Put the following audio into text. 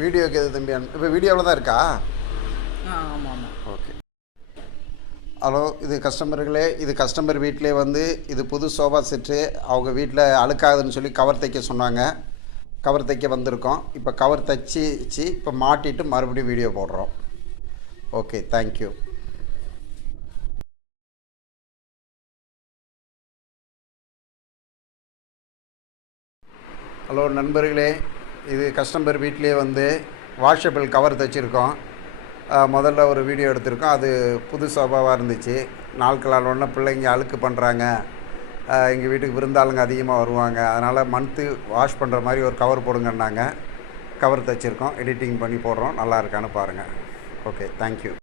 வீடியோக்கு எது தம்பி இப்போ வீடியோவில் தான் இருக்கா? ஆமாம் ஆமாம். ஓகே. ஹலோ, இது கஸ்டமர்களே, இது கஸ்டமர் வீட்டிலே வந்து இது புது சோஃபா செட்டு அவங்க வீட்டில் அழுக்காகுதுன்னு சொல்லி கவர் தைக்க சொன்னாங்க. கவர் தைக்க வந்திருக்கோம். இப்போ கவர் தைச்சிச்சு, இப்போ மாட்டிட்டு மறுபடியும் வீடியோ போடுறோம். Okay, thank you. ஹலோ நண்பர்களே, இது கஸ்டமர் வீட்டிலே வந்து வாஷபிள் கவர் தைச்சிருக்கோம். முதல்ல ஒரு வீடியோ எடுத்திருக்கோம். அது புது சோஃபாவாக இருந்துச்சு. நாட்களால் ஒன்று பிள்ளைங்க அழுக்கு பண்ணுறாங்க, எங்கள் வீட்டுக்கு விருந்தாளுங்க அதிகமாக வருவாங்க, அதனால் மந்த்து வாஷ் பண்ணுற மாதிரி ஒரு கவர் போடுங்கன்னாங்க. கவர் தைச்சிருக்கோம், எடிட்டிங் பண்ணி போடுறோம். நல்லா இருக்கான்னு பாருங்கள். Okay, thank you.